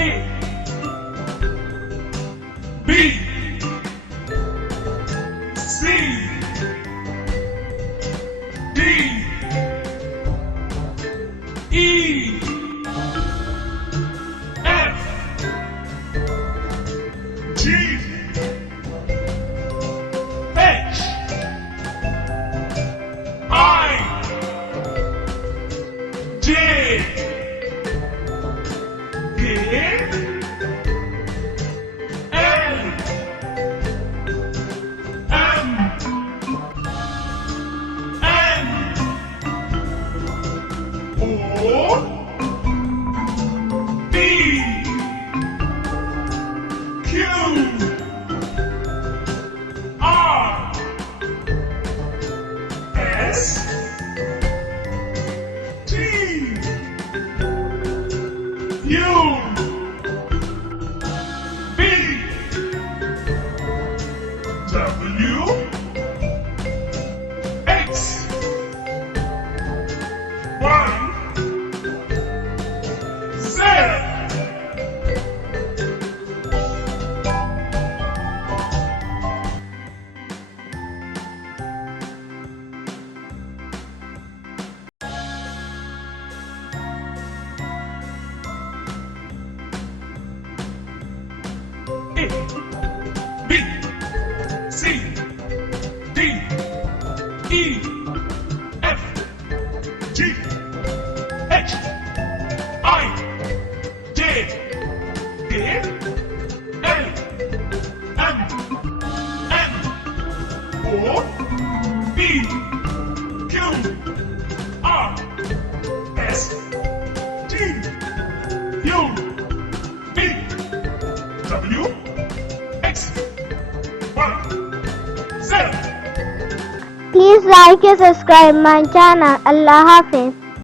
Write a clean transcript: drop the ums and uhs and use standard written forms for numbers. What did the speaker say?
B, C, D, E, F, G, H, I, J, K, L, M, N, O, P, Q, R, S, T, U, V, W, X, Y, Z. A, B, C, D, E, F, G, H, I, J, K, L, M, N, O, P, Q, R, S, T, U, V, W, X, Y, Z. Please like and subscribe my channel. Allah Hafiz.